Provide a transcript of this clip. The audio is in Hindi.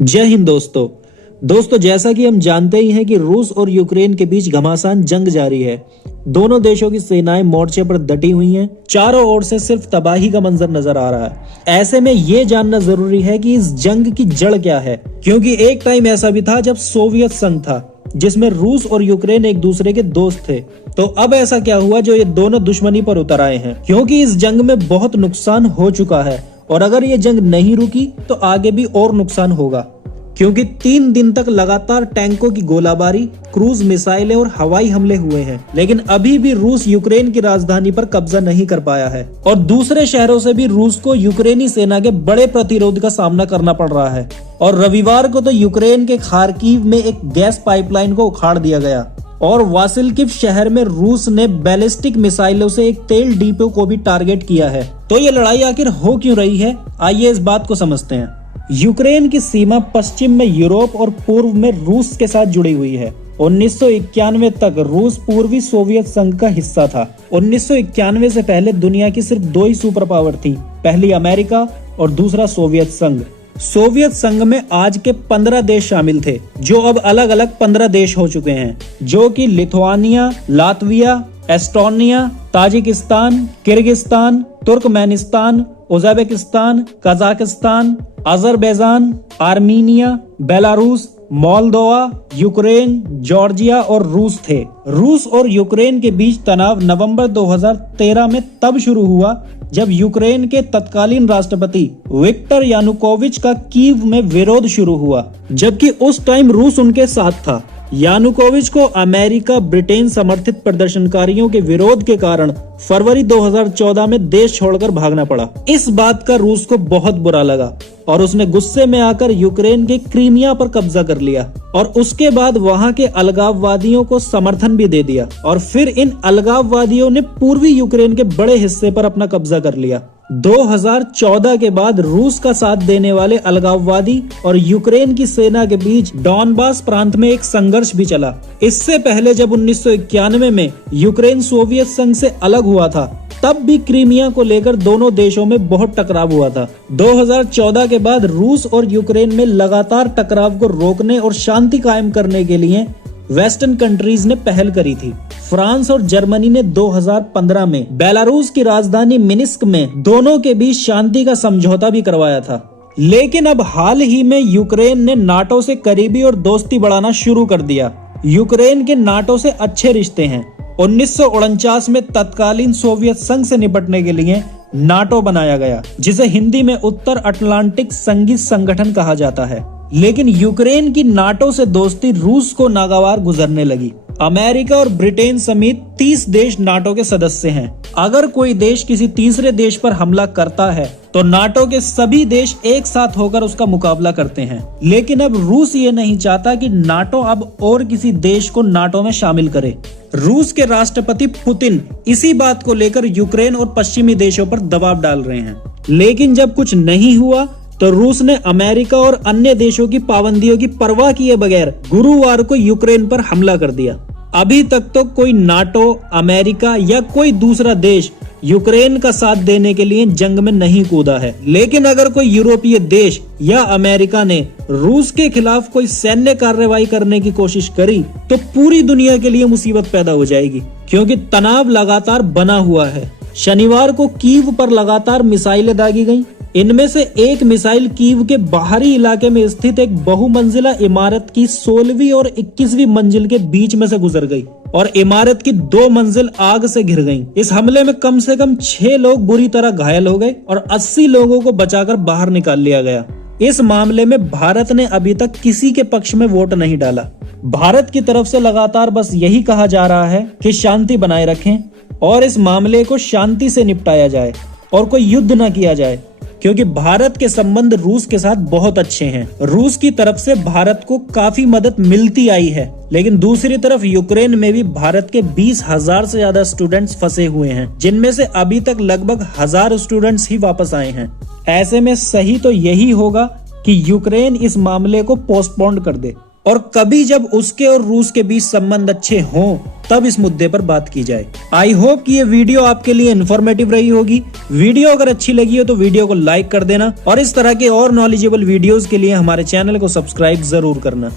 जय हिंद दोस्तों जैसा कि हम जानते ही हैं कि रूस और यूक्रेन के बीच घमासान जंग जारी है। दोनों देशों की सेनाएं मोर्चे पर डटी हुई हैं। चारों ओर से सिर्फ तबाही का मंजर नजर आ रहा है। ऐसे में ये जानना जरूरी है कि इस जंग की जड़ क्या है, क्योंकि एक टाइम ऐसा भी था जब सोवियत संघ था जिसमें रूस और यूक्रेन एक दूसरे के दोस्त थे। तो अब ऐसा क्या हुआ जो ये दोनों दुश्मनी पर उतर आए हैं, क्योंकि इस जंग में बहुत नुकसान हो चुका है और अगर ये जंग नहीं रुकी तो आगे भी और नुकसान होगा, क्योंकि 3 दिन तक लगातार टैंकों की गोलाबारी, क्रूज मिसाइलें और हवाई हमले हुए हैं। लेकिन अभी भी रूस यूक्रेन की राजधानी पर कब्जा नहीं कर पाया है और दूसरे शहरों से भी रूस को यूक्रेनी सेना के बड़े प्रतिरोध का सामना करना पड़ रहा है। और रविवार को तो यूक्रेन के खार्किव में एक गैस पाइपलाइन को उखाड़ दिया गया और वासिल्किव शहर में रूस ने बैलिस्टिक मिसाइलों से एक तेल डिपो को भी टारगेट किया है। तो ये लड़ाई आखिर हो क्यों रही है, आइए इस बात को समझते हैं। यूक्रेन की सीमा पश्चिम में यूरोप और पूर्व में रूस के साथ जुड़ी हुई है। 1991 तक रूस पूर्वी सोवियत संघ का हिस्सा था। 1991 से पहले दुनिया की सिर्फ 2 ही सुपर पावर थी, पहली अमेरिका और दूसरा सोवियत संघ। सोवियत संघ में आज के 15 देश शामिल थे, जो अब अलग अलग 15 देश हो चुके हैं, जो कि Lithuania, Latvia, Estonia, Tajikistan, Kyrgyzstan, Turkmenistan, Uzbekistan, Kazakhstan, Azerbaijan, Armenia, Belarus, Moldova, Ukraine, Georgia और रूस थे। रूस और यूक्रेन के बीच तनाव नवंबर 2013 में तब शुरू हुआ जब यूक्रेन के तत्कालीन राष्ट्रपति विक्टर यानुकोविच का कीव में विरोध शुरू हुआ, जबकि उस टाइम रूस उनके साथ था। यानुकोविच को अमेरिका, ब्रिटेन समर्थित प्रदर्शनकारियों के विरोध के कारण फरवरी 2014 में देश छोड़कर भागना पड़ा। इस बात का रूस को बहुत बुरा लगा और उसने गुस्से में आकर यूक्रेन के क्रीमिया पर कब्जा कर लिया और उसके बाद वहां के अलगाववादियों को समर्थन भी दे दिया और फिर इन अलगाववादियों ने पूर्वी यूक्रेन के बड़े हिस्से पर अपना कब्जा कर लिया। 2014 के बाद रूस का साथ देने वाले अलगाववादी और यूक्रेन की सेना के बीच डॉनबास प्रांत में एक संघर्ष भी चला। इससे पहले जब 1991 में यूक्रेन सोवियत संघ से अलग हुआ था, तब भी क्रीमिया को लेकर दोनों देशों में बहुत टकराव हुआ था। 2014 के बाद रूस और यूक्रेन में लगातार टकराव को रोकने और शांति कायम करने के लिए वेस्टर्न कंट्रीज ने पहल करी थी। फ्रांस और जर्मनी ने 2015 में बेलारूस की राजधानी मिन्स्क में दोनों के बीच शांति का समझौता भी करवाया था। लेकिन अब हाल ही में यूक्रेन ने नाटो से करीबी और दोस्ती बढ़ाना शुरू कर दिया। यूक्रेन के नाटो से अच्छे रिश्ते हैं। 1949 में तत्कालीन सोवियत संघ से निपटने के लिए नाटो बनाया गया, जिसे हिंदी में उत्तर अटलांटिक संघी संगठन कहा जाता है। लेकिन यूक्रेन की नाटो से दोस्ती रूस को नागवार गुजरने लगी। अमेरिका और ब्रिटेन समेत 30 देश नाटो के सदस्य हैं। अगर कोई देश किसी तीसरे देश पर हमला करता है तो नाटो के सभी देश एक साथ होकर उसका मुकाबला करते हैं। लेकिन अब रूस ये नहीं चाहता कि नाटो अब और किसी देश को नाटो में शामिल करे। रूस के राष्ट्रपति पुतिन इसी बात को लेकर यूक्रेन और पश्चिमी देशों पर दबाव डाल रहे हैं। लेकिन जब कुछ नहीं हुआ तो रूस ने अमेरिका और अन्य देशों की पाबंदियों की परवाह किए बगैर गुरुवार को यूक्रेन पर हमला कर दिया। अभी तक तो कोई नाटो, अमेरिका या कोई दूसरा देश यूक्रेन का साथ देने के लिए जंग में नहीं कूदा है। लेकिन अगर कोई यूरोपीय देश या अमेरिका ने रूस के खिलाफ कोई सैन्य कार्रवाई करने की कोशिश करी तो पूरी दुनिया के लिए मुसीबत पैदा हो जाएगी, क्योंकि तनाव लगातार बना हुआ है। शनिवार को कीव पर लगातार मिसाइलें दागी गईं। इनमें से एक मिसाइल कीव के बाहरी इलाके में स्थित एक बहुमंजिला इमारत की 16वीं और 21वीं मंजिल के बीच में से गुजर गई और इमारत की 2 मंजिल आग से घिर गईं। इस हमले में कम से कम 6 लोग बुरी तरह घायल हो गए और 80 लोगों को बचाकर बाहर निकाल लिया गया। इस मामले में भारत ने अभी तक किसी के पक्ष में वोट नहीं डाला। भारत की तरफ से लगातार बस यही कहा जा रहा है कि शांति बनाए रखें और इस मामले को शांति से निपटाया जाए और कोई युद्ध न किया जाए, क्योंकि भारत के संबंध रूस के साथ बहुत अच्छे हैं। रूस की तरफ से भारत को काफी मदद मिलती आई है, लेकिन दूसरी तरफ यूक्रेन में भी भारत के 20,000 से ज्यादा स्टूडेंट्स फंसे हुए हैं, जिनमें से अभी तक लगभग 1000 स्टूडेंट्स ही वापस आए हैं। ऐसे में सही तो यही होगा कि यूक्रेन इस मामले को पोस्टपोन कर दे और कभी जब उसके और रूस के बीच संबंध अच्छे हों तब इस मुद्दे पर बात की जाए। आई होप कि ये वीडियो आपके लिए इन्फॉर्मेटिव रही होगी। वीडियो अगर अच्छी लगी हो तो वीडियो को लाइक कर देना और इस तरह के और नॉलेजेबल वीडियोस के लिए हमारे चैनल को सब्सक्राइब जरूर करना।